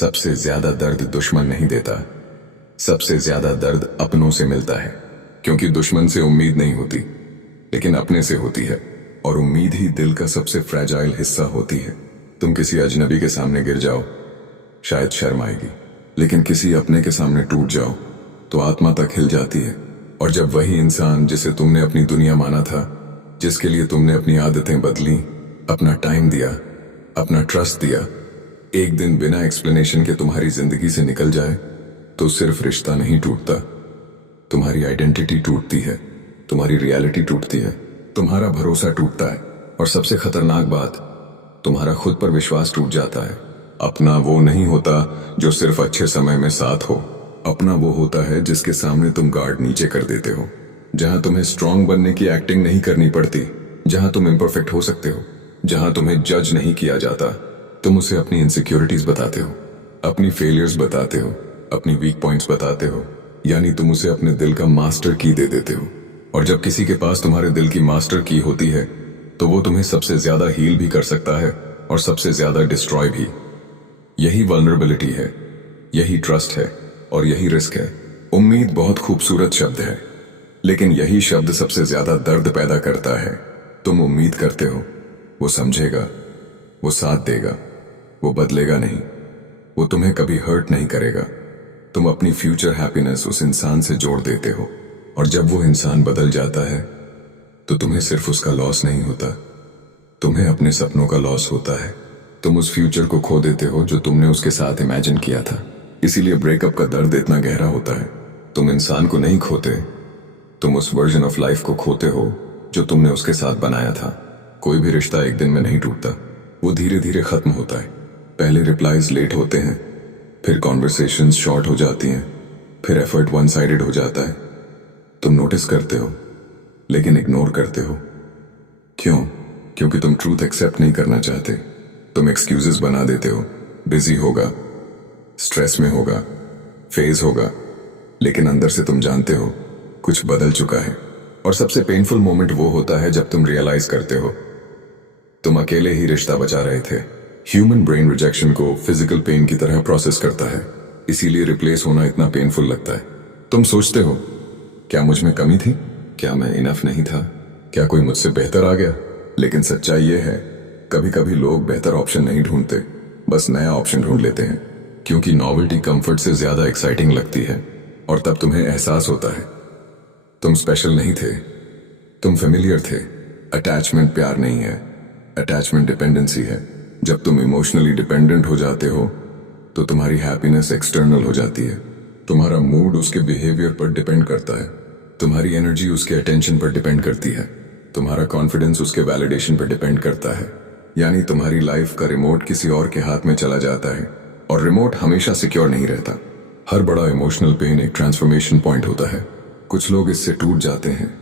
सबसे ज्यादा दर्द दुश्मन नहीं देता, सबसे ज्यादा दर्द अपनों से मिलता है। क्योंकि दुश्मन से उम्मीद नहीं होती, लेकिन अपने से होती है। और उम्मीद ही दिल का सबसे फ्रैजाइल हिस्सा होती है। तुम किसी अजनबी के सामने गिर जाओ, शायद शर्म आएगी, लेकिन किसी अपने के सामने टूट जाओ तो आत्मा तक हिल जाती है। और जब वही इंसान जिसे तुमने अपनी दुनिया माना था, जिसके लिए तुमने अपनी आदतें बदली, अपना टाइम दिया, अपना ट्रस्ट दिया, एक दिन बिना एक्सप्लेनेशन के तुम्हारी जिंदगी से निकल जाए, तो सिर्फ रिश्ता नहीं टूटता, तुम्हारी आइडेंटिटी टूटती है, तुम्हारी रियलिटी टूटती है, तुम्हारा भरोसा टूटता है। और सबसे खतरनाक बात, तुम्हारा खुद पर विश्वास टूट जाता है। अपना वो नहीं होता जो सिर्फ अच्छे समय में साथ हो। अपना वो होता है जिसके सामने तुम गार्ड नीचे कर देते हो, जहां तुम्हें स्ट्रांग बनने की एक्टिंग नहीं करनी पड़ती, जहां तुम इम्परफेक्ट हो सकते हो, जहां तुम्हें जज नहीं किया जाता। तुम उसे अपनी इनसिक्योरिटीज बताते हो, अपनी फेलियर्स बताते हो, अपनी वीक पॉइंट्स बताते हो, यानी तुम उसे अपने दिल का मास्टर की दे देते हो। और जब किसी के पास तुम्हारे दिल की मास्टर की होती है, तो वो तुम्हें सबसे ज्यादा हील भी कर सकता है और सबसे ज्यादा डिस्ट्रॉय भी। यही वल्नरेबिलिटी है, यही ट्रस्ट है और यही रिस्क है। उम्मीद बहुत खूबसूरत शब्द है, लेकिन यही शब्द सबसे ज्यादा दर्द पैदा करता है। तुम उम्मीद करते हो वो समझेगा, वो साथ देगा, वो बदलेगा नहीं, वो तुम्हें कभी हर्ट नहीं करेगा। तुम अपनी फ्यूचर हैप्पीनेस उस इंसान से जोड़ देते हो, और जब वो इंसान बदल जाता है, तो तुम्हें सिर्फ उसका लॉस नहीं होता, तुम्हें अपने सपनों का लॉस होता है। तुम उस फ्यूचर को खो देते हो जो तुमने उसके साथ इमेजिन किया था। इसीलिए ब्रेकअप का दर्द इतना गहरा होता है। तुम इंसान को नहीं खोते, तुम उस वर्जन ऑफ लाइफ को खोते हो जो तुमने उसके साथ बनाया था। कोई भी रिश्ता एक दिन में नहीं टूटता, वो धीरे धीरे खत्म होता है। पहले रिप्लाईज लेट होते हैं, फिर कॉन्वर्सेशंस शॉर्ट हो जाती हैं, फिर एफर्ट वन साइडेड हो जाता है। तुम नोटिस करते हो, लेकिन इग्नोर करते हो। क्यों? क्योंकि तुम ट्रूथ एक्सेप्ट नहीं करना चाहते। तुम एक्सक्यूजेस बना देते हो, बिजी होगा, स्ट्रेस में होगा, फेज होगा, लेकिन अंदर से तुम जानते हो कुछ बदल चुका है। और सबसे पेनफुल मोमेंट वो होता है जब तुम रियलाइज करते हो तुम अकेले ही रिश्ता बचा रहे थे। ह्यूमन ब्रेन रिजेक्शन को फिजिकल पेन की तरह प्रोसेस करता है, इसीलिए रिप्लेस होना इतना पेनफुल लगता है। तुम सोचते हो, क्या मुझ में कमी थी? क्या मैं इनफ नहीं था? क्या कोई मुझसे बेहतर आ गया? लेकिन सच्चाई ये है, कभी कभी लोग बेहतर ऑप्शन नहीं ढूंढते, बस नया ऑप्शन ढूंढ लेते हैं। क्योंकि नॉवेल्टी कंफर्ट से ज्यादा एक्साइटिंग लगती है। और तब तुम्हें एहसास होता है तुम स्पेशल नहीं थे, तुम फेमिलियर थे। अटैचमेंट प्यार नहीं है, अटैचमेंट डिपेंडेंसी है। जब तुम इमोशनली डिपेंडेंट हो जाते हो, तो तुम्हारी हैप्पीनेस एक्सटर्नल हो जाती है। तुम्हारा मूड उसके बिहेवियर पर डिपेंड करता है, तुम्हारी एनर्जी उसके अटेंशन पर डिपेंड करती है, तुम्हारा कॉन्फिडेंस उसके वैलिडेशन पर डिपेंड करता है। यानी तुम्हारी लाइफ का रिमोट किसी और के हाथ में चला जाता है, और रिमोट हमेशा सिक्योर नहीं रहता। हर बड़ा इमोशनल पेन एक ट्रांसफॉर्मेशन पॉइंट होता है। कुछ लोग इससे टूट जाते हैं,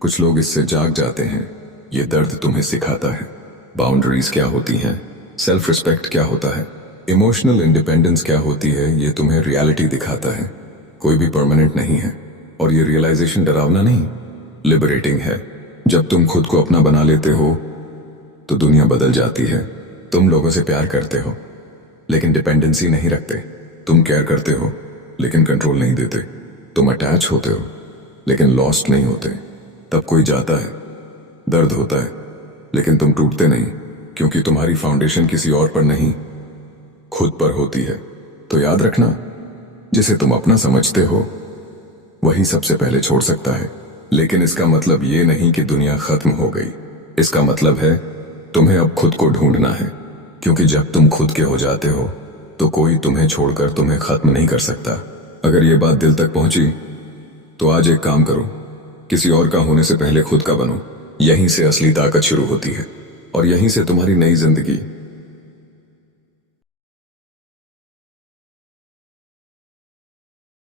कुछ लोग इससे जाग जाते हैं। ये दर्द तुम्हें सिखाता है बाउंड्रीज क्या होती हैं, सेल्फ रिस्पेक्ट क्या होता है, इमोशनल इंडिपेंडेंस क्या होती है। ये तुम्हें रियलिटी दिखाता है, कोई भी परमानेंट नहीं है। और ये रियलाइजेशन डरावना नहीं, लिबरेटिंग है। जब तुम खुद को अपना बना लेते हो, तो दुनिया बदल जाती है। तुम लोगों से प्यार करते हो, लेकिन डिपेंडेंसी नहीं रखते। तुम केयर करते हो, लेकिन कंट्रोल नहीं देते। तुम अटैच होते हो, लेकिन लॉस्ट नहीं होते। तब कोई जाता है, दर्द होता है, लेकिन तुम टूटते नहीं, क्योंकि तुम्हारी फाउंडेशन किसी और पर नहीं, खुद पर होती है। तो याद रखना, जिसे तुम अपना समझते हो, वही सबसे पहले छोड़ सकता है। लेकिन इसका मतलब ये नहीं कि दुनिया खत्म हो गई। इसका मतलब है तुम्हें अब खुद को ढूंढना है। क्योंकि जब तुम खुद के हो जाते हो, तो कोई तुम्हें छोड़कर तुम्हें खत्म नहीं कर सकता। अगर ये बात दिल तक पहुंची, तो आज एक काम करो, किसी और का होने से पहले खुद का बनो। यहीं से असली ताकत शुरू होती है, और यहीं से तुम्हारी नई जिंदगी